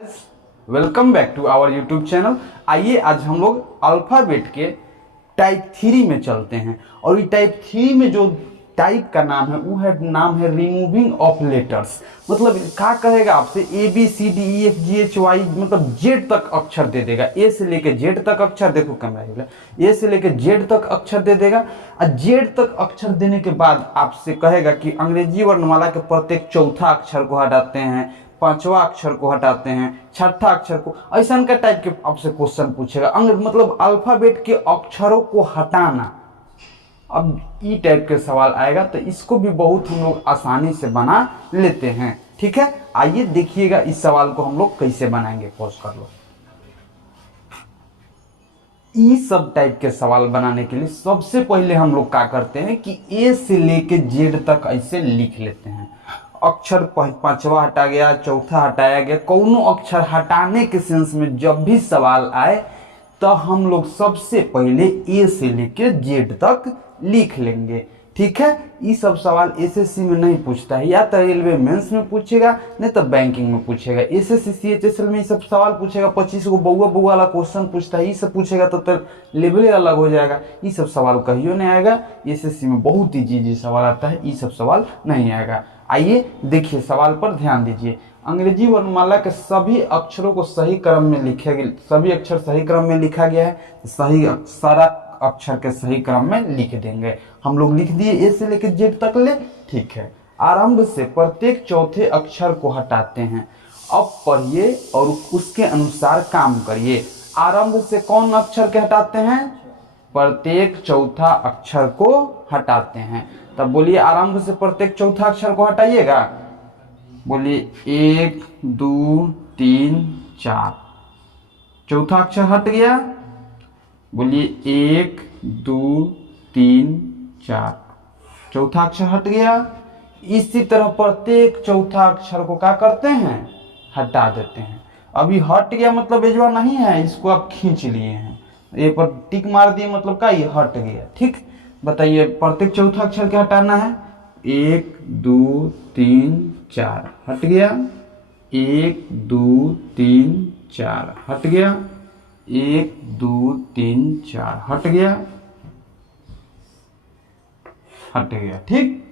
Welcome back to our YouTube channel. आइए आज हम लोग अल्फ़ाबेट के टाइप 3 में चलते हैं। और ये टाइप 3 में जो टाइप का नाम है वो है रिमूविंग ऑफ लेटर्स। मतलब क्या कहेगा आपसे ABCDEFGHY मतलब जेड तक अक्षर दे देगा। ए से लेके जेड तक अक्षर, देखो कैमरा, ए से लेके जेड तक अक्षर दे देगा। और जेड तक अक्षर देने के बाद आपसे कहेगा कि अंग्रेजी वर्णमाला के प्रत्येक चौथा अक्षर को हटाते हैं, पांचवा अक्षर को हटाते हैं, छठा अक्षर को, ऐसा का टाइप के आपसे क्वेश्चन पूछेगा। मतलब अल्फाबेट के अक्षरों को हटाना। अब ई टाइप के सवाल आएगा तो इसको भी बहुत हम लोग आसानी से बना लेते हैं। ठीक है, आइए देखिएगा इस सवाल को हम लोग कैसे बनाएंगे। पॉज कर लो। ई सब टाइप के सवाल बनाने के लिए सबसे पहले हम लोग क्या करते हैं कि ए से लेके जेड तक ऐसे लिख लेते हैं। अक्षर पांचवा हटा गया, चौथा हटाया गया, कोनो अक्षर हटाने के सेंस में जब भी सवाल आए तो हम लोग सबसे पहले ए से लेके जेड तक लिख लेंगे। ठीक है, ये सब सवाल एसएससी में नहीं पूछता है, या तो रेलवे मेंस में पूछेगा नहीं तो बैंकिंग में पूछेगा। एसएससी CHSL में ये सब सवाल पूछेगा, 25 को बउआ वाला क्वेश्चन पूछता है, ये सब पूछेगा तो लेवल अलग हो जाएगा। ये सब सवाल कहियो नहीं आएगा। एसएससी में बहुत इजी सवाल आता है, ये सब सवाल नहीं आएगा। आइए देखिए, सवाल पर ध्यान दीजिए। अंग्रेजी वर्णमाला के सभी अक्षरों को सही क्रम में लिखा गया, सभी अक्षर सही क्रम में लिखा गया है, सही सारा अक्षर के सही क्रम में लिख देंगे। हम लोग लिख दिए ए से लेकर जेड तक ले। ठीक है, आरंभ से प्रत्येक चौथे अक्षर को हटाते हैं। अब पढ़िए और उसके अनुसार काम करिए। आरंभ से कौन अक्षर के हटाते हैं? प्रत्येक चौथा अक्षर को हटाते हैं। तब बोलिए आरंभ से प्रत्येक चौथा अक्षर को हटाइएगा। बोलिए 1 2 3 4, चौथा अक्षर हट गया। बोलिए 1 2 3 4, चौथा अक्षर हट गया। इसी तरह प्रत्येक चौथा अक्षर को क्या करते हैं? हटा देते हैं। अभी हट गया मतलब बेजवा नहीं है, इसको आप खींच लिए हैं, ये पर टिक मार दिए मतलब क्या, ये हट गया। ठीक, बताइए प्रत्येक चौथा अक्षर क्या हटाना है? 1 2 3 4 हट गया। 1 2 3 4 हट गया। 1 2 3 4 हट गया, हट गया। ठीक,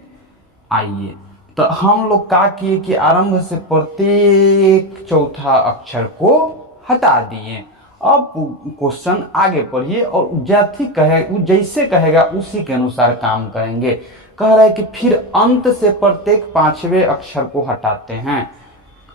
आइए तो हम लोग क्या किए कि आरंभ से प्रत्येक चौथा अक्षर को हटा दिए। अब क्वेश्चन आगे पढ़िए और जैसे कहेगा उसी के अनुसार काम करेंगे। कह रहा है कि फिर अंत से प्रत्येक पांचवें अक्षर को हटाते हैं।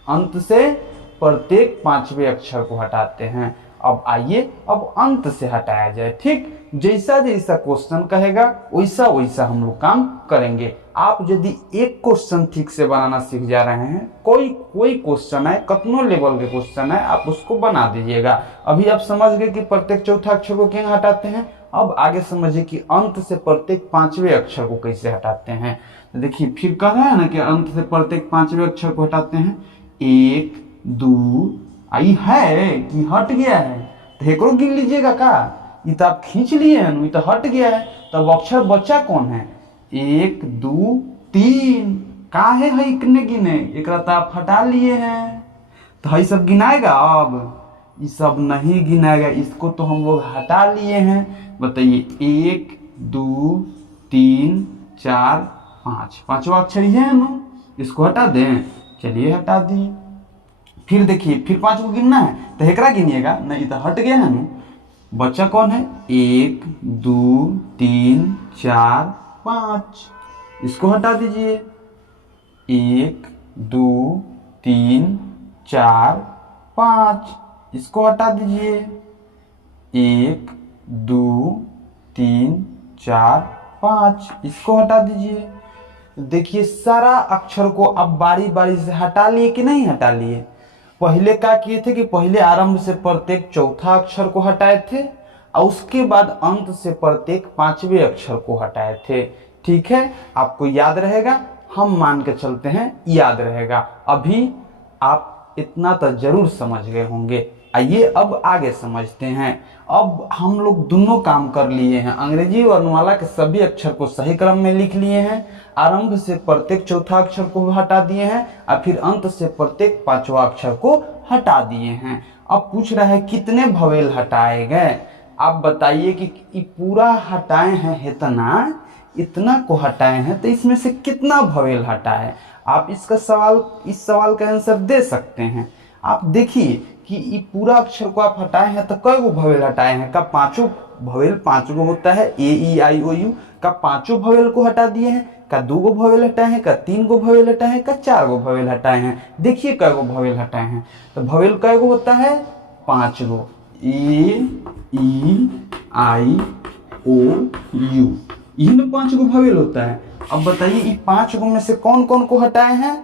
अंत से प्रत्येक पांचवें अक्षर को हटाते हैं। अब आइए अब अंत से हटाया जाए। ठीक, जैसा जैसा क्वेश्चन कहेगा वैसा वैसा हम लोग काम करेंगे। आप यदि एक क्वेश्चन ठीक से बनाना सीख जा रहे हैं, कोई क्वेश्चन है, कितनों लेवल के क्वेश्चन है, आप उसको बना दीजिएगा। अभी आप समझ गए कि प्रत्येक चौथा अक्षर को क्यों हटाते हैं। अब आगे समझिए कि अंत से प्रत्येक पांचवें अक्षर को कैसे हटाते हैं। तो देखिए फिर कह रहा है ना कि अंत से प्रत्येक पांचवें अक्षर को हटाते हैं। 1 2 आई है कि हट गया है, तो एकरो गिन लीजिएगा का, ये तो आप खींच लिए हैं, ये तो हट गया है। तब अक्षर बच्चा कौन है? 1 2 3 का है इतने गिने, एक तो आप हटा लिए हैं, तो है सब गिनाएगा। अब ये सब नहीं गिनाएगा, इसको तो हम लोग हटा लिए हैं। बताइए 1 2 3 4 5, पांचवा अक्षर ये है ना, इसको हटा दें। चलिए हटा दिए। फिर देखिए फिर 5 को गिनना है, तो एकरा गिनिएगा नहीं, तो हट गया है ना। बच्चा कौन है? 1 2 3 4 5, इसको हटा दीजिए। 1 2 3 4 5, इसको हटा दीजिए। 1 2 3 4 5, इसको हटा दीजिए। देखिए सारा अक्षर को अब बारी बारी से हटा लिए कि नहीं हटा लिए। पहले क्या किए थे कि पहले आरंभ से प्रत्येक चौथा अक्षर को हटाए थे और उसके बाद अंत से प्रत्येक पांचवें अक्षर को हटाए थे। ठीक है, आपको याद रहेगा, हम मान के चलते हैं याद रहेगा। अभी आप इतना तो जरूर समझ गए होंगे। आइए अब आगे समझते हैं। अब हम लोग दोनों काम कर लिए हैं, अंग्रेजी वर्णमाला के सभी अक्षर को सही क्रम में लिख लिए हैं, आरंभ से प्रत्येक चौथा अक्षर को हटा दिए हैं और फिर अंत से प्रत्येक पांचवा अक्षर को हटा दिए हैं। अब पूछ रहा है कितने भवेल हटाए गए। आप बताइए कि पूरा हटाए हैं इतना को हटाए हैं, तो इसमें से कितना भवेल हटाए। आप इस सवाल का आंसर दे सकते हैं। आप देखिए कि ये पूरा अक्षर को आप हटाए हैं तो कई गो भवेल हटाए हैं। का पांचों भवेल 5 गो होता है, ए ई आई ओ यू का 5 भवेल को हटा दिए हैं, का 2 गो भवेल हटाए हैं, का 3 गो भवेल हटाए हैं, का 4 गो भवेल हटाए हैं। देखिए कई गो भवेल हटाए हैं। तो भवेल कई गो होता है 5 गो, ए ई आई ओ यू, इन 5 गो भवेल होता है। अब बताइए ये 5 गो में से कौन कौन को हटाए हैं।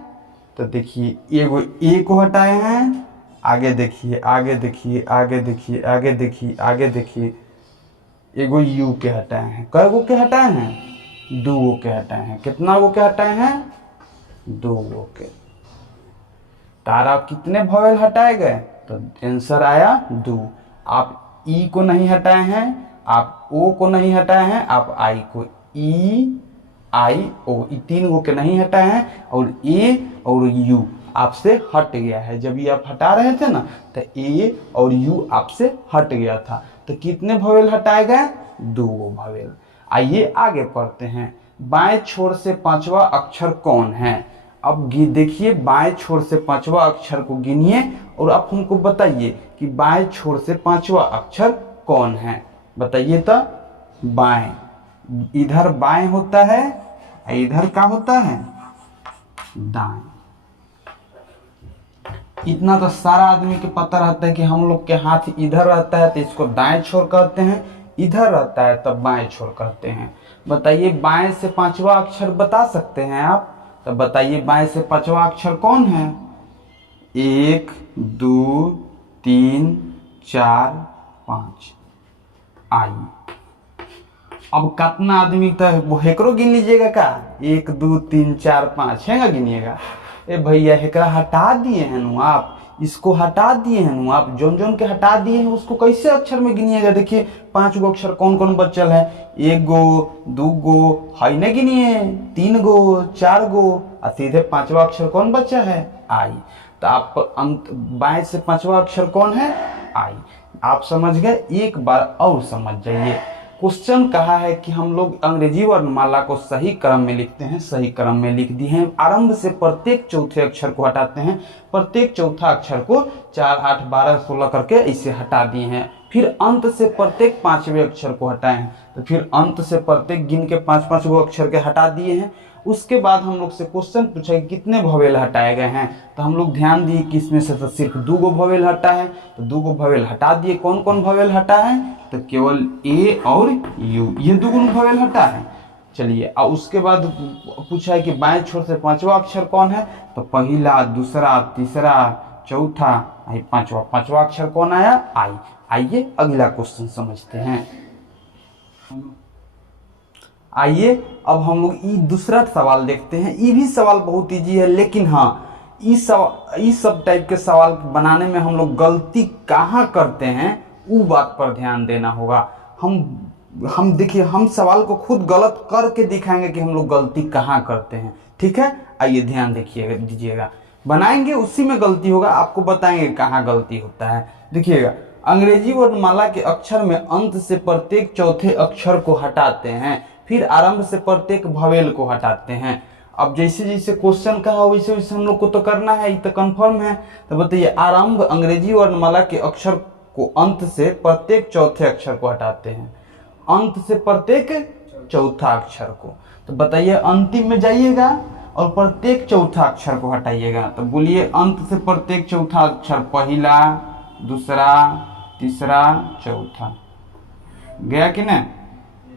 तो देखिए एगो ए को हटाए हैं, आगे देखिए आगे देखिए आगे देखिए आगे देखिए आगे देखिए, एगो यू के हटाए हैं। कै गो के हटाए हैं, 2 गो के हटाए हैं। कितना गो के हटाए हैं, 2 गो के। तारा कितने भवेल हटाए गए, तो आंसर आया 2। आप ई को नहीं हटाए हैं, आप ओ को नहीं हटाए हैं, आप आई को, ई आई ओ, 3 गो के नहीं हटाए हैं, और ए और यू आपसे हट गया है। जब ये आप हटा रहे थे ना तो ए और यू आपसे हट गया था। तो कितने भवेल हटाए गए, 2 गो भवेल। आइए आगे पढ़ते हैं। बाएं छोर से 5वां अक्षर कौन है। अब देखिए बाएं छोर से 5वां अक्षर को गिनिए और आप हमको बताइए कि बाएं छोर से 5वां अक्षर कौन है। बताइए तो। बाएं, इधर बाएं होता है, इधर क्या होता है, दाएं। इतना तो सारा आदमी के पता रहता है कि हम लोग के हाथ इधर रहता है तो इसको दाएं छोर कहते हैं, इधर रहता है तब बाएं छोर कहते हैं। बताइए बाएं से 5वां अक्षर बता सकते हैं आप। तो बताइए बाएं से 5वां अक्षर कौन है। 1 2 3 4 5, आई। अब कितना आदमी तो वो हेकरो गिन लीजिएगा का, 1 2 3 4 5 है, गिनिएगा। ए भैया हेकरा हटा दिए हैं नु आप, इसको हटा दिए हैं नु आप, जोन के हटा दिए हैं उसको कैसे अक्षर में गिनिएगा। देखिए 5 गो अक्षर कौन कौन बचल है, 1 गो 2 गो है न गिनिए, 3 गो 4 गो, और सीधे 5वां अक्षर कौन बचा है, आई। तो आप बाएं से 5वां अक्षर कौन है, आई। आप समझ गए। एक बार और समझ जाइए। क्वेश्चन कहा है कि हम लोग अंग्रेजी वर्णमाला को सही क्रम में लिखते हैं, सही क्रम में लिख दिए हैं। आरंभ से प्रत्येक चौथे अक्षर को हटाते हैं, प्रत्येक चौथा अक्षर को 4 8 12 16 करके इसे हटा दिए हैं। फिर अंत से प्रत्येक 5वें अक्षर को हटाए हैं, तो फिर अंत से प्रत्येक गिन के 5 गो अक्षर के हटा दिए हैं। उसके बाद हम लोग से क्वेश्चन पूछा कि कितने भवेल हटाए गए हैं। तो हम लोग ध्यान दिए कि इसमें से तो सिर्फ 2 गो भवेल हटा है, तो 2 गो भवेल हटा दिए। कौन कौन भवेल हटा है, तो केवल ए और यू, ये 2 गो भवेल हटा है। चलिए और उसके बाद पूछा है कि बाएं छोर से 5वां अक्षर कौन है, तो पहला दूसरा तीसरा चौथा पांचवा अक्षर कौन आया, आई। आइए अगला क्वेश्चन समझते हैं। आइए अब हम लोग ये दूसरा सवाल देखते हैं। ये भी सवाल बहुत इजी है, लेकिन हाँ इस सब टाइप के सवाल बनाने में हम लोग गलती कहाँ करते हैं वो बात पर ध्यान देना होगा। हम देखिए हम सवाल को खुद गलत करके दिखाएंगे कि हम लोग गलती कहाँ करते हैं। ठीक है, आइए ध्यान दीजिएगा। बनाएंगे उसी में गलती होगा, आपको बताएंगे कहाँ गलती होता है। देखिएगा, अंग्रेजी वर्णमाला के अक्षर में अंत से प्रत्येक चौथे अक्षर को हटाते हैं, फिर आरंभ से प्रत्येक भवेल को हटाते हैं। अब जैसे जैसे क्वेश्चन कहा वैसे वैसे हम लोग को तो करना है, ये तो कंफर्म है। तो बताइए आरंभ अंग्रेजी वर्णमाला के अक्षर को अंत से प्रत्येक चौथे अक्षर को हटाते हैं, अंत से प्रत्येक चौथा अक्षर को। तो बताइए अंतिम में जाइएगा और प्रत्येक चौथा अक्षर को हटाइएगा। तो बोलिए अंत से प्रत्येक चौथा अक्षर, पहला दूसरा तीसरा चौथा, गया कि नहीं,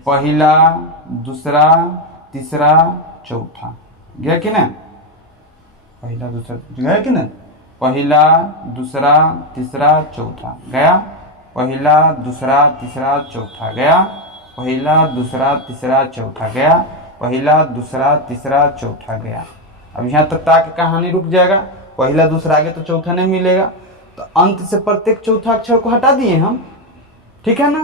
पहला दूसरा तीसरा चौथा, गया कि नहीं, पहला दूसरा गया कि नहीं, पहला दूसरा तीसरा चौथा गया, पहला दूसरा तीसरा चौथा गया, पहला दूसरा तीसरा चौथा गया, पहला दूसरा तीसरा चौथा गया। अब यहाँ तक ताकि कहानी रुक जाएगा, पहला दूसरा आगे तो चौथा नहीं मिलेगा। तो अंत से प्रत्येक चौथा अक्षर को हटा दिए हम, ठीक है ना,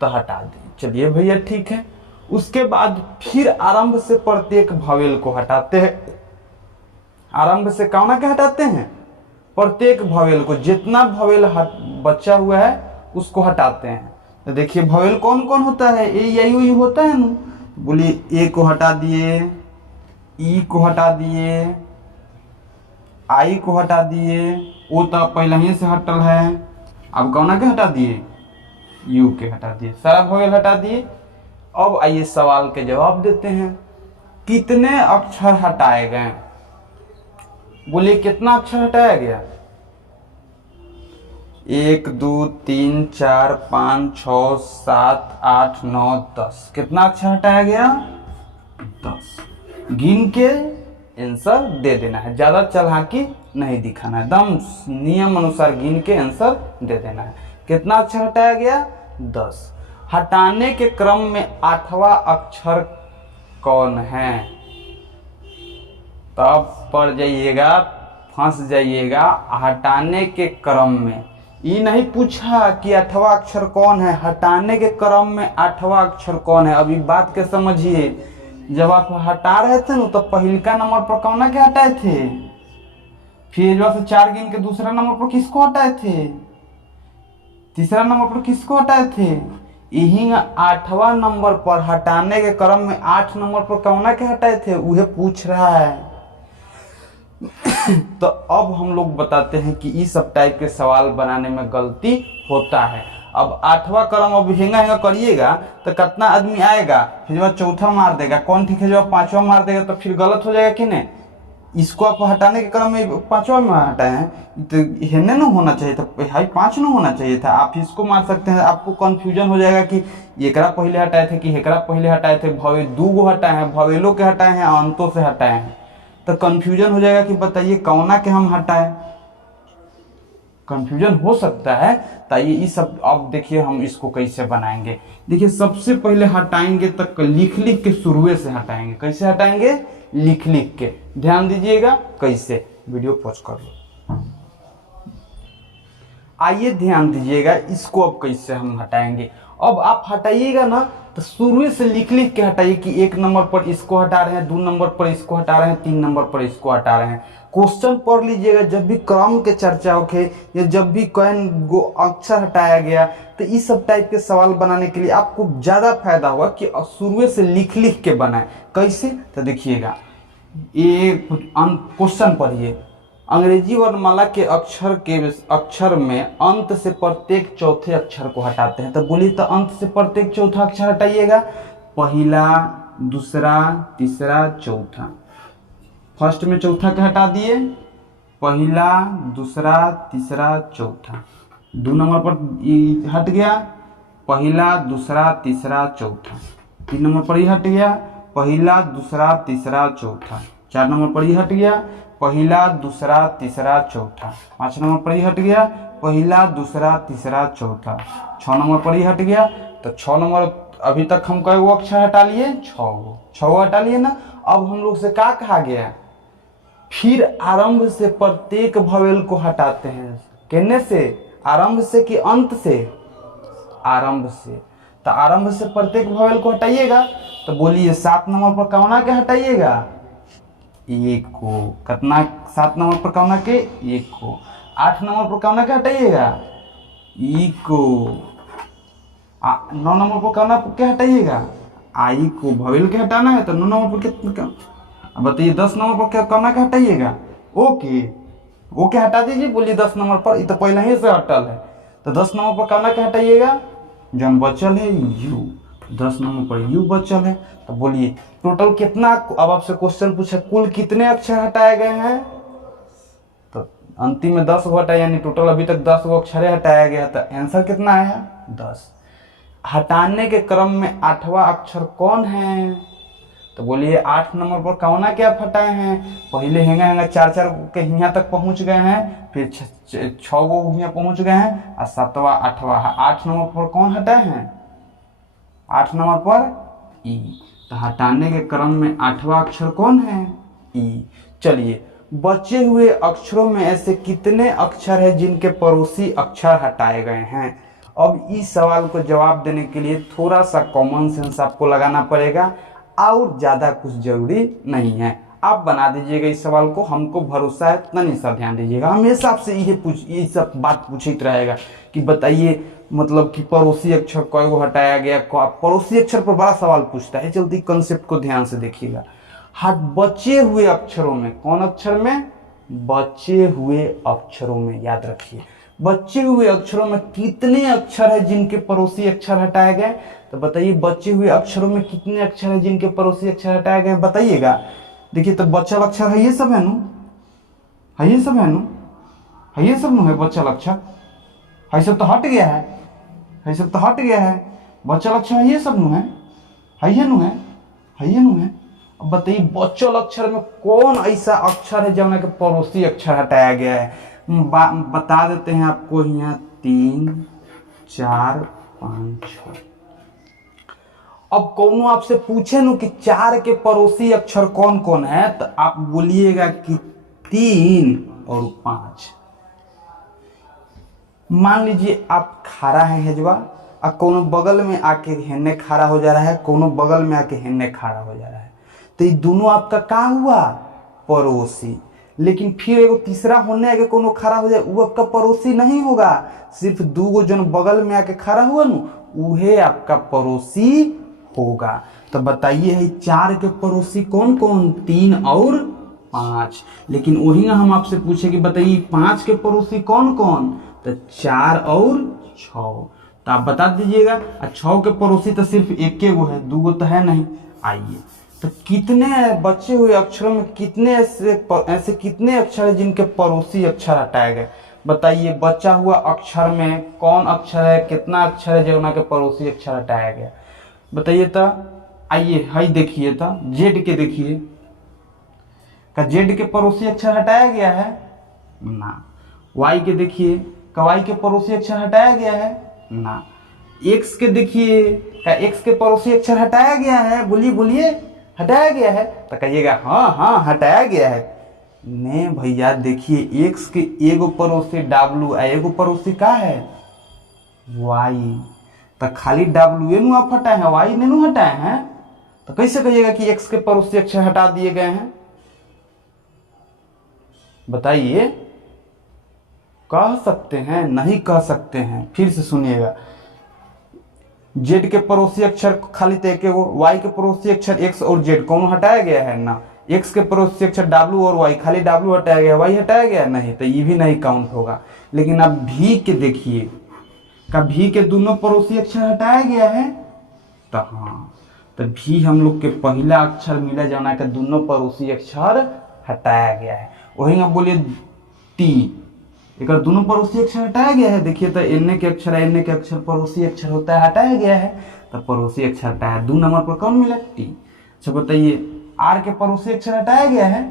तो हटा दिए। चलिए भैया ठीक है। उसके बाद फिर आरंभ से प्रत्येक भवेल को हटाते हैं। आरंभ से कौन के हटाते हैं? प्रत्येक भवेल को, जितना भवेल बचा हुआ है उसको हटाते हैं। तो देखिए भवेल कौन कौन होता है? ए आई यू होता है ना। बोलिए ए को हटा दिए, ई को हटा दिए, आई को हटा दिए, ओ तो पहले ही से हटल है, अब कौन के हटा दिए? यू के हटा दिए, सारा भवेल हटा दिए। अब आइए सवाल के जवाब देते हैं। कितने अक्षर हटाए गए? बोलिए कितना अक्षर हटाया गया? 1 2 3 4 5 6 7 8 9 10। कितना अक्षर हटाया गया? 10। गिन के आंसर दे देना है, ज्यादा चालाकी नहीं दिखाना है, एकदम नियम अनुसार गिन के आंसर दे देना है। कितना अक्षर हटाया गया? 10। हटाने के क्रम में 8वां अक्षर कौन है? तब पढ़ जाइएगा, फंस जाइएगा। हटाने के क्रम में, ये नहीं पूछा कि 8वां अक्षर कौन है, हटाने के क्रम में 8वां अक्षर कौन है। अभी बात के समझिए, जब आप हटा रहे थे ना तो पहिलका नंबर पर कौन के हटाए थे? फिर जो से 4 गिन के दूसरा नंबर पर किसको हटाए थे? तीसरा नंबर पर किसको हटाए थे? यही 8वां नंबर पर हटाने के क्रम में 8 नंबर पर कौन के हटाए थे, उहे पूछ रहा है। तो अब हम लोग बताते हैं कि इस सब टाइप के सवाल बनाने में गलती होता है। अब 8वां क्रम अब हेंगा हेंगा करिएगा तो कितना आदमी आएगा, फिर जब चौथा मार देगा, कौन ठीक है, जब 5वां मार देगा तो फिर गलत हो जाएगा कि नहीं। इसको आप हटाने के क्रम में 5वां में हटाए हैं तो हेने ना होना चाहिए था, हाई 5 ना होना चाहिए था। आप इसको मार सकते हैं, आपको कंफ्यूजन हो जाएगा कि एकरा पहले हटाए थे कि हेकरा पहले हटाए थे। भवेल 2 गो हटाए हैं, भवेलों के हटाए हैं, अंतों से हटाए हैं, तो कंफ्यूजन हो जाएगा कि बताइए कौना के हम हटाए, कंफ्यूजन हो सकता है। ताइए इस सब, अब देखिए हम इसको कैसे बनाएंगे। देखिए सबसे पहले हटाएंगे तो लिख लिख के शुरुए से हटाएंगे। कैसे हटाएंगे? लिख लिख के। ध्यान दीजिएगा कैसे, वीडियो पॉज कर लो। आइए ध्यान दीजिएगा इसको अब कैसे हम हटाएंगे। अब आप हटाइएगा ना तो शुरू से लिख लिख के हटाइए कि 1 नंबर पर इसको हटा रहे हैं, 2 नंबर पर इसको हटा रहे हैं, 3 नंबर पर इसको हटा रहे हैं। क्वेश्चन पढ़ लीजिएगा, जब भी क्रम के चर्चा होके या जब भी कौन गो अक्षर हटाया गया तो इस सब टाइप के सवाल बनाने के लिए आपको ज्यादा फायदा होगा कि शुरू से लिख लिख के बनाए। कैसे? तो देखिएगा, एक क्वेश्चन पढ़िए। अंग्रेजी वर्णमाला के अक्षर में अंत से प्रत्येक चौथे अक्षर को हटाते हैं। तो बोलिए तो अंत से प्रत्येक चौथा अक्षर हटाइएगा। पहला, दूसरा, तीसरा, चौथा। फर्स्ट में चौथा के हटा दिए, पहला, दूसरा, तीसरा, चौथा। 2 नंबर पर हट गया, पहला, दूसरा, तीसरा, चौथा। 3 नंबर पर ही हट गया, पहला, दूसरा, तीसरा, चौथा। 4 नंबर पर ही हट गया, पहला, दूसरा, तीसरा, चौथा। 5 नंबर पर ही हट गया, पहला, दूसरा, तीसरा, चौथा। 6 नंबर पर ही हट गया। तो 6 नंबर, अभी तक हम कई गो अक्षर हटा लिए? 6 गो हटा लिए ना। अब हम लोग से क्या कहा गया? फिर आरंभ से प्रत्येक भवेल को हटाते हैं। कहने से? आरंभ से कि अंत से? आरंभ से। तो आरंभ से प्रत्येक भवेल को हटाइएगा। तो बोलिए 7 नंबर पर कौना के हटाइएगा? 1 को। कितना? 7 नंबर पर कौना के? 1 को। 8 नंबर पर कौना के हटाइएगा? ई को। 9 नंबर पर कौना के हटाइएगा? आई को। भवेल के हटाना है तो 9 नंबर पर कितना? अब बताइए 10 नंबर पर कौना के हटाइएगा? ओके। ओके हटा दीजिए। बोलिए 10 नंबर पर, ये तो पहले ही से हटल है। तो 10 नंबर पर कौना के हटाइएगा? जौन बचल है यू। 10 नंबर पर यू बचल है। तो बोलिए टोटल कितना? अब आपसे क्वेश्चन पूछा कुल कितने अक्षर हटाए गए हैं, तो अंतिम में 10 गो हटाए, यानी टोटल अभी तक 10 गो अक्षर हटाया गया। तो आंसर कितना आया? 10। हटाने के क्रम में 8वां अक्षर कौन है? तो बोलिए 8 नंबर पर कौना क्या हटाए हैं? पहले हेंगा हेंगा 4 के यहाँ तक पहुंच गए हैं, फिर 6 गो यहाँ पहुंच गए हैं, और 7वां 8वां 8 नंबर पर कौन हटाए हैं? 8 नंबर पर ई। तो हटाने के क्रम में 8वां अक्षर कौन है? ई। चलिए बचे हुए अक्षरों में ऐसे कितने अक्षर हैं जिनके पड़ोसी अक्षर हटाए गए हैं। अब इस सवाल को जवाब देने के लिए थोड़ा सा कॉमन सेंस आपको लगाना पड़ेगा और ज़्यादा कुछ जरूरी नहीं है। आप बना दीजिएगा इस सवाल को, हमको भरोसा है। इतना नहीं सा ध्यान दीजिएगा, हमेशा आपसे ये सब बात पूछित रहेगा कि बताइए मतलब कि पड़ोसी अक्षर कई को हटाया गया। पड़ोसी अक्षर पर बड़ा सवाल पूछता है। जल्दी कंसेप्ट को ध्यान से देखिएगा। हट बचे हुए अक्षरों में, कौन अक्षर में? बचे हुए अक्षरों में। याद रखिए, बचे हुए अक्षरों में कितने अक्षर है जिनके पड़ोसी अक्षर हटाए गए। तो बताइए बचे हुए अक्षरों में कितने अक्षर है जिनके पड़ोसी अक्षर हटाए गए, बताइएगा। देखिए तो बचल अक्षर है ये सब है नु, है ये सब है नु, है ये सब नु है बचल अक्षर। है सब तो हट गया है सब तो हट गया है। बचल अक्षर है ये सब नु है ये नु है ये नु है। अब बताइए बचल अक्षर में कौन ऐसा अक्षर है जब के पड़ोसी अक्षर हटाया गया है। बता देते हैं आपको यहाँ 3 4 5 6। अब कौन आपसे पूछे नु कि 4 के पड़ोसी अक्षर कौन कौन है, तो आप बोलिएगा कि 3 और 5। मान लीजिए आप खड़ा है हेजवा और कोनो बगल में आके हेने खड़ा हो जा रहा है, कोनो बगल में आके हेने खड़ा हो जा रहा है, तो ये दोनों आपका का हुआ? पड़ोसी। लेकिन फिर एगो तीसरा होने आके कोनो खड़ा हो जाए, वो आपका पड़ोसी नहीं होगा। सिर्फ 2 जन बगल में आके खड़ा हुआ नु, उहे आपका पड़ोसी होगा। तो बताइए है 4 के पड़ोसी कौन कौन? 3 और 5। लेकिन वही हम आपसे पूछे कि बताइए 5 के पड़ोसी कौन कौन? तो 4 और 6। तो आप बता दीजिएगा। 6 के पड़ोसी तो सिर्फ एक गो है, 2 तो है नहीं। आइए तो कितने बचे हुए अक्षरों में कितने ऐसे कितने अक्षर है जिनके पड़ोसी अक्षर हटाए गए। बताइए बचा हुआ अक्षर में कौन अक्षर है, कितना अक्षर है जो उनके पड़ोसी अक्षर हटाया गया, बताइए तो। आइए हाई देखिए तो जेड के देखिए, का जेड के पड़ोसी अक्षर हटाया गया है ना। वाई के देखिए, का वाई के पड़ोसी अक्षर हटाया गया है ना। एक्स के देखिए, का एक्स के पड़ोसी अक्षर हटाया गया है, बोलिए बोलिए, हटाया गया है। तो कहिएगा हाँ हाँ हटाया गया है। ने भैया देखिए एक्स के एगो पड़ोसी डब्लू और एगो पड़ोसी का है वाई। तो खाली डब्लू नु आप हटाए हैं, वाई ने नु हटाए हैं। तो कैसे कहिएगा कि एक्स के पड़ोसी अक्षर हटा दिए गए हैं? बताइए, कह सकते हैं? नहीं कह सकते हैं। फिर से सुनिएगा, जेड के पड़ोसी अक्षर खाली तो एक, वाई के पड़ोसी अक्षर एक्स और जेड कौन हटाया गया है ना। एक्स के पड़ोसी अक्षर डब्लू और वाई, खाली डब्लू हटाया गया, वाई हटाया गया नहीं, तो ये भी नहीं काउंट होगा। लेकिन अब भी के देखिए, का भी के दोनों पड़ोसी अक्षर हटाया गया है। तो हाँ, तो भी हम लोग के पहला अक्षर मिला जाना के दोनों पड़ोसी अक्षर हटाया गया है। वही आप बोलिए टी, एक दोनों पड़ोसी अक्षर हटाया गया है। देखिए तो एन के अक्षर है, एन के अक्षर पड़ोसी अक्षर होता है, हटाया गया है। तो पड़ोसी अक्षर हटाया, 2 नंबर पर कौन मिला? टी। अच्छा बताइए आर के पड़ोसी अक्षर हटाया गया है,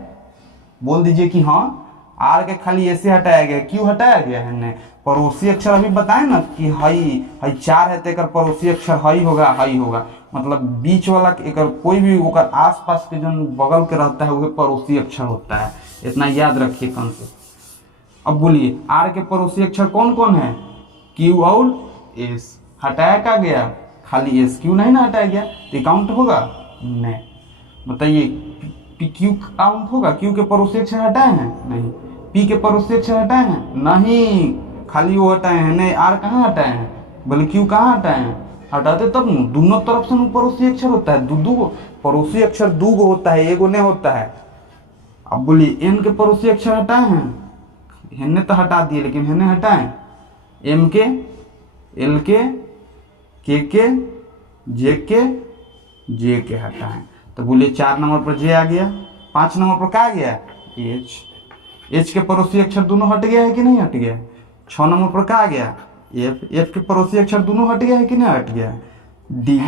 बोल दीजिए कि हाँ। आर के खाली ऐसे हटाया गया, क्यों हटाया गया है? ने पड़ोसी अक्षर अभी बताए ना कि हई 4 है तो एक पड़ोसी अक्षर हई होगा, मतलब बीच वाला एक कोई भी ओकर आसपास के जो बगल के रहता है वह पड़ोसी अक्षर होता है। इतना याद रखिए कंसेप्ट। अब बोलिए आर के पड़ोसी अक्षर कौन कौन है? क्यू और एस। हटाया क्या गया? खाली एस, क्यू नहीं ना हटाया गया, तो काउंट होगा नहीं। बताइए पी क्यू काउंट होगा? क्यू के पड़ोसी अक्षर हटाए हैं नहीं, पी के पड़ोसी अक्षर हटाए हैं नहीं, खाली वो हटाए हैं नहीं। आर कहाँ हटाए हैं? बोले क्यू कहाँ हटाए हैं? हटाते तब न, दोनों तरफ से पड़ोसी अक्षर होता है। दो पड़ोसी अक्षर 2 होता है, एगो नहीं होता है। अब बोलिए एन के पड़ोसी अक्षर हटाए हैं, हेने तो हटा दिए, लेकिन हेने हटाए एम के, एल के जे के हटाए। तो बोलिए 4 नंबर पर जे आ गया, 5 नंबर पर क्या आ गया? एच के पड़ोसी अक्षर दोनों हट गया है कि नहीं हट गया? 6 नंबर पर क्या आ गया? एफ के पड़ोसी अक्षर दोनों हट गया है कि नहीं हट गया? डी।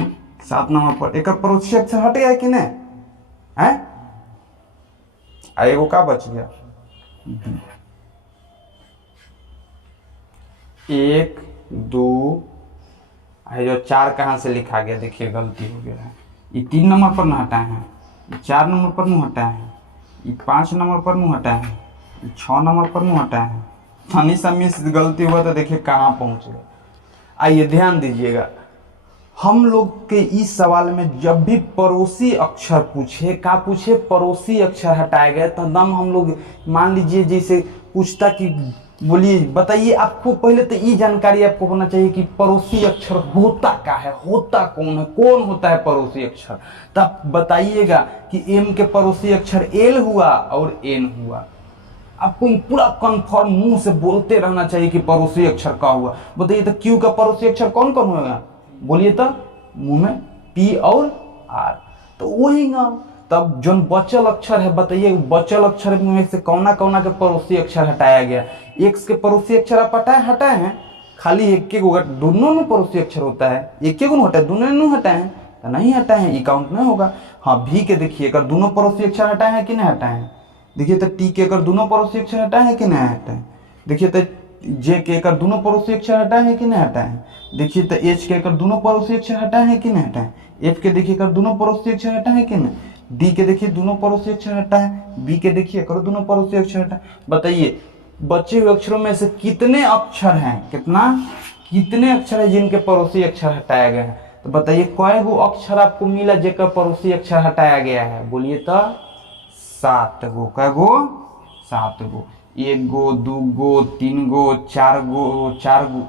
7 नंबर पर एक पड़ोसी अक्षर हट गया है कि नहीं है? एगो का बच गया? 1 2 जो 4 कहाँ से लिखा गया? देखिए गलती हो गया है। ये 3 नंबर पर न हटाए हैं, 4 नंबर पर न हटाए हैं, ये 5 नंबर पर मुँह हटा है, 6 नंबर पर मुँह हटा है। फनी सा मिस गलती हुआ तो देखिए कहाँ पहुँच गए। आइए ध्यान दीजिएगा, हम लोग के इस सवाल में जब भी पड़ोसी अक्षर पूछे, का पूछे पड़ोसी अक्षर हटाए गए, तो दम हम लोग मान लीजिए जैसे पूछता कि बोलिए बताइए, आपको पहले तो ये जानकारी आपको होना चाहिए कि पड़ोसी अक्षर होता क्या है, होता कौन है, कौन होता है पड़ोसी अक्षर। तब बताइएगा कि एम के पड़ोसी अक्षर एल हुआ और एन हुआ। आपको पूरा कंफर्म मुंह से बोलते रहना चाहिए कि पड़ोसी अक्षर का हुआ। बताइए तो क्यू का पड़ोसी अक्षर कौन कौन होगा, बोलिए तो मुंह में पी और आर, तो वही ना। तब जो बचल अक्षर है बताइए, बचल अक्षर में से कौना कौना के पड़ोसी अक्षर हटाया गया। एक्स के पड़ोसी अक्षर आप हटाए हैं, खाली एक के गो, दोनों में पड़ोसी अक्षर होता है, एक के गो हटाए, दोनों ने हटाए हैं तो नहीं हटाए हैं, ये काउंट नहीं होगा। हाँ भी के देखिए अगर दोनों पड़ोसी अक्षर हटाए हैं कि नहीं हटाए हैं, देखिए तो टी के अगर दोनों पड़ोसी अक्षर हटाए हैं कि नहीं हटाए, देखिए तो जे के अगर दोनों पड़ोसी अक्षर हटाए हैं कि नहीं हटाए हैं, देखिए तो एच के अगर दोनों पड़ोसी अक्षर हटाए हैं कि नहीं हटाए, एफ के देखिए अगर दोनों पड़ोसी अक्षर हटाए हैं कि नहीं, डी के देखिए दोनों पड़ोसी अक्षर हटाए, बी के देखिए अगर दोनों पड़ोसी अक्षर हटाए। बताइए बचे हुए अक्षरों में से कितने अक्षर हैं, कितने अक्षर है जिनके पड़ोसी अक्षर हटाया गया है। तो बताइए कई गो अक्षर आपको मिला जेकर पड़ोसी अक्षर हटाया गया है, बोलिए तो 7 गो। कै गो? 7 गो। 1 गो, 2 गो, 3 गो, 4 गो,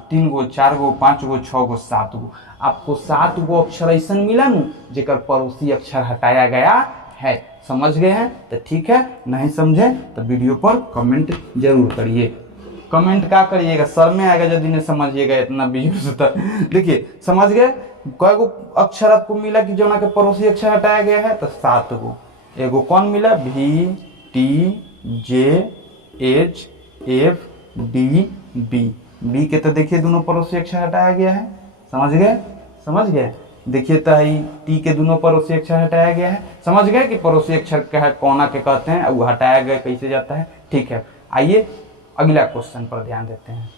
3 गो, 4 गो, 5 गो, 6 गो, 7 गो। आपको 7 गो अक्षर ऐसा मिला न जेकर पड़ोसी अक्षर हटाया गया है। समझ गए हैं तो ठीक है, नहीं समझे तो वीडियो पर कमेंट जरूर करिए। कमेंट क्या करिएगा, सर में आएगा यदि नहीं समझिएगा इतना वीडियो से। तो देखिए समझ गए कई गो अक्षर आपको मिला कि जो ना के पड़ोसी अक्षर हटाया गया है, तो 7 गो। एगो कौन मिला, भी, T, J, H, F, D, B. B के तो देखिए दोनों पड़ोसी अक्षर हटाया गया है। समझ गए। देखिए तो टी के दोनों पड़ोसी अक्षर हटाया गया है। समझ गए कि पड़ोसी अक्षर क्या है, कोना के कहते हैं, वो हटाया गया कैसे जाता है। ठीक है, आइए अगला क्वेश्चन पर ध्यान देते हैं।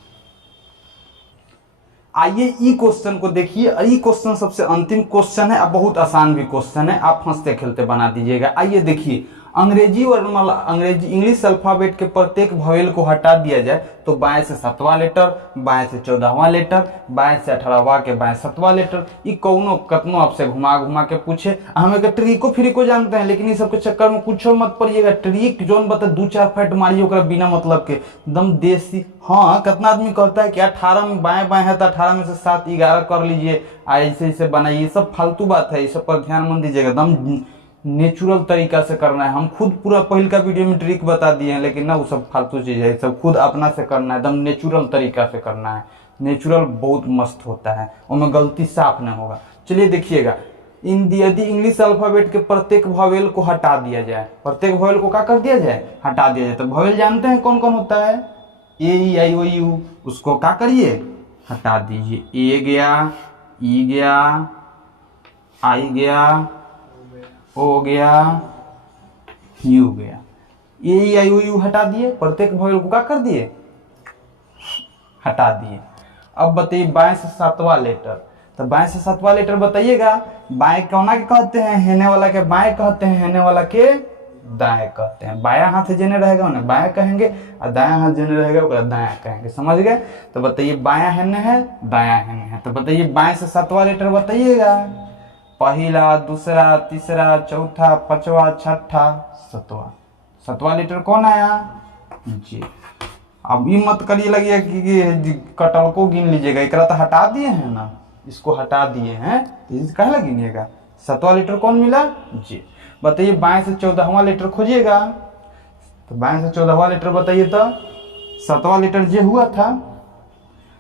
आइए ई क्वेश्चन को देखिए। ई क्वेश्चन सबसे अंतिम क्वेश्चन है, अब बहुत आसान भी क्वेश्चन है, आप हंसते खेलते बना दीजिएगा। आइए देखिए, अंग्रेजी इंग्लिश अल्फाबेट के प्रत्येक भवेल को हटा दिया जाए तो बाएं से 7वां लेटर, बाएं से 14वां लेटर, बाएं से 18वां के बाएं 7वां लेटर, ये कौनो कतनो आपसे घुमा के पूछे। हम एक ट्रिको फ्री को जानते हैं, लेकिन इस सबके चक्कर में कुछ मत पड़िएगा। ट्रिक जोन बता 2-4 फैट मारिए ओकरा बिना मतलब के, एकदम देसी। हाँ, कितना आदमी कहता है कि 18 में बाएं बाएं है तो 18 में से 7 11 कर लीजिए, ऐसे बनाइए, सब फालतू बात है, इस सब पर ध्यान मत दीजिएगा। एकदम नेचुरल तरीका से करना है। हम खुद पूरा पहले का वीडियो में ट्रिक बता दिए हैं, लेकिन ना वो सब फालतू चीज है, सब खुद अपना से करना है, एकदम नेचुरल तरीका से करना है। नेचुरल बहुत मस्त होता है, उनमें गलती साफ नहीं होगा। चलिए देखिएगा, यदि इंग्लिश अल्फाबेट के प्रत्येक भवेल को हटा दिया जाए, प्रत्येक भवेल को क्या कर दिया जाए, हटा दिया जाए, तो भवेल जानते हैं कौन कौन होता है, ए ई आई ओ यू, उसको क्या करिए, हटा दीजिए। ए गया, ई गया, आई गया, ओ गया, यू गया, ए आई ओ यू हटा दिए, प्रत्येक भवेल को क्या कर दिए, हटा दिए। अब बताइए बाएं से 7वां लेटर, तो बाएं से 7वां लेटर बताइएगा। बाएं कौना के कहते हैं, हेने वाला के बाएं कहते हैं, हेने वाला के दाएं कहते हैं। बायां हाथ जेने रहेगा उन्हें बाएं कहेंगे, और दायां हाथ जेने रहेगा उसका दायां कहेंगे। समझ गए। तो बताइए बायां हेने है, दायां हेने है, तो बताइए बाएं से 7वां लेटर बताइएगा। पहला, दूसरा, तीसरा, चौथा, 5वां, 6ठा, 7वां। 7वां लेटर कौन आया, जी। अब ये मत करिए लगिए कि कटल को गिन लीजिएगा, एक तो हटा दिए हैं ना, इसको हटा दिए हैं तो कह गिनिएगा। 7वां लेटर कौन मिला, जी। बताइए बाएं से 14वां लेटर खोजिएगा, तो बाएं से 14वां लेटर बताइए तो 7वां लेटर जे हुआ था,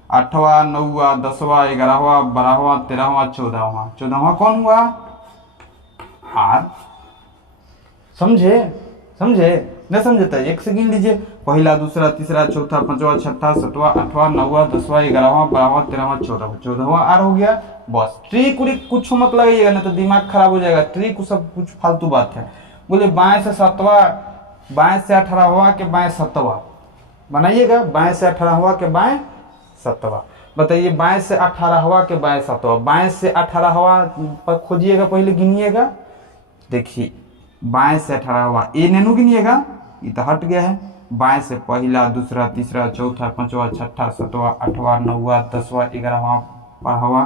8वां, 9वां, 10वां, 11वां, 12वां, 13वां, 14वां। 14वां कौन हुआ, आर। समझे नहीं समझे तो एक से गिन लीजिए। पहला, दूसरा, तीसरा, चौथा, 5वां, 6ठा, 7वां, 8वां, 9वां, 10वां, 11वां, 12वां, 13वां, 14वां। 14वां आर हो गया। बस ट्रिक उरिक कुछ मत लगाइएगा, नहीं तो दिमाग खराब हो जाएगा। ट्रिक सब कुछ फालतू बात है। बोले बाएं से 7वां, बाएं से 18वां के बाएं 7वां बनाइएगा, बाएं से 18वां के बाएं 7वां। बताइए बाएं से 18वां के बाएं 7वां, बाएं से 18वां पर खोजिएगा, पहले गिनिएगा। देखिए बाएं से 18वां, ए नेनू गिनिएगा, ये तो हट गया है। बाएं से पहला, दूसरा, तीसरा, चौथा, पांचवा, छठा, सातवां, आठवां, नौवां, 10वां, 11वां, 12वां,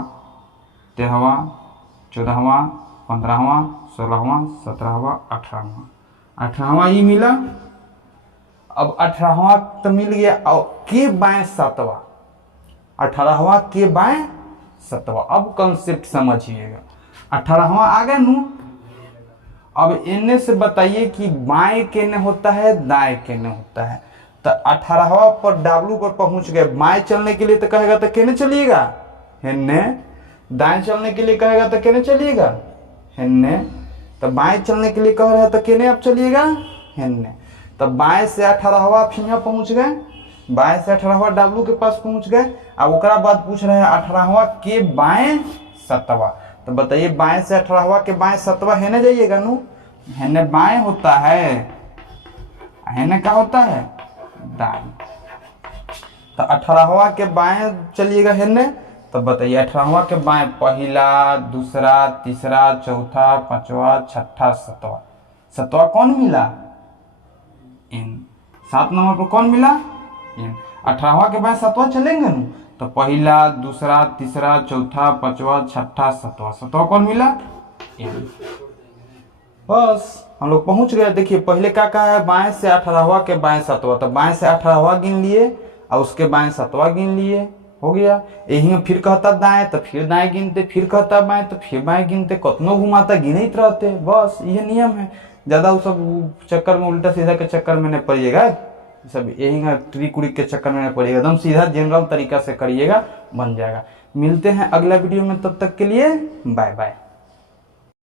13वां, 14वां, 15वां, 16वां, 17वां, 18वां ये मिला। अब 18वां तो मिल गया, और के बाएं 7वां, 18वां के बाएं 7वां। अब कंसेप्ट समझिएगा, 18वां आ गया नू। अब इनने से बताइए कि बाएं केने होता है, दाएं केने होता है। तो 18वां पर डब्लू पर पहुंच गए, बाएं चलने के लिए तो कहेगा तो केने चलिएगा, हेन्ने। दाएं चलने के लिए कहेगा तो केने चलिएगा, हेन्ने। तो बाएं चलने के लिए कह रहा है तो केने आप चलिएगा, हेन्ने। तो बाएं से 18वां फिर पहुंच गए, बाएं से 18वां डब्लू के पास पहुंच गए। अब ओकरा बाद पूछ रहे हैं 18वां के बाएं 7वां। तो बताइए बाएं से 18वां के बाएं 7वां हेने जाइएगा नू, हेने बाएं होता है, हेने क्या होता है, दाएं। तो 18वां के बाएं चलिएगा हेने। तो बताइए 18वां के बाएं पहला, दूसरा, तीसरा, चौथा, पांचवा, छठा, 7वां। 7वां कौन मिला, इन। 7 नंबर पर कौन मिला, इन। 18वां के बाएं 7वां चलेंगे ना, तो पहला, दूसरा, तीसरा, चौथा, पांचवा, छठा, 7वां। 7वां कौन मिला, इन। बस हम लोग पहुंच गए। देखिए पहले क्या कहा है, बाएं से 18वां के बाएं 7वां। तो बाएं से 18वां गिन लिए और उसके बाएं 7वां गिन लिए, हो गया। यही में फिर कहता दाएं तो फिर दाएं गिनते, फिर कहता बाएं तो फिर बाएं गिनते, कतनो घुमाता गिनते रहते। बस ये नियम है। ज्यादा वो सब चक्कर में, उल्टा सीधा के चक्कर में नहीं पड़िएगा, सब यही ट्रिक उरिक के चक्कर में नहीं पड़िएगा। एकदम सीधा जनरल तरीका से करिएगा, बन जाएगा। मिलते हैं अगला वीडियो में, तब तक के लिए बाय बाय।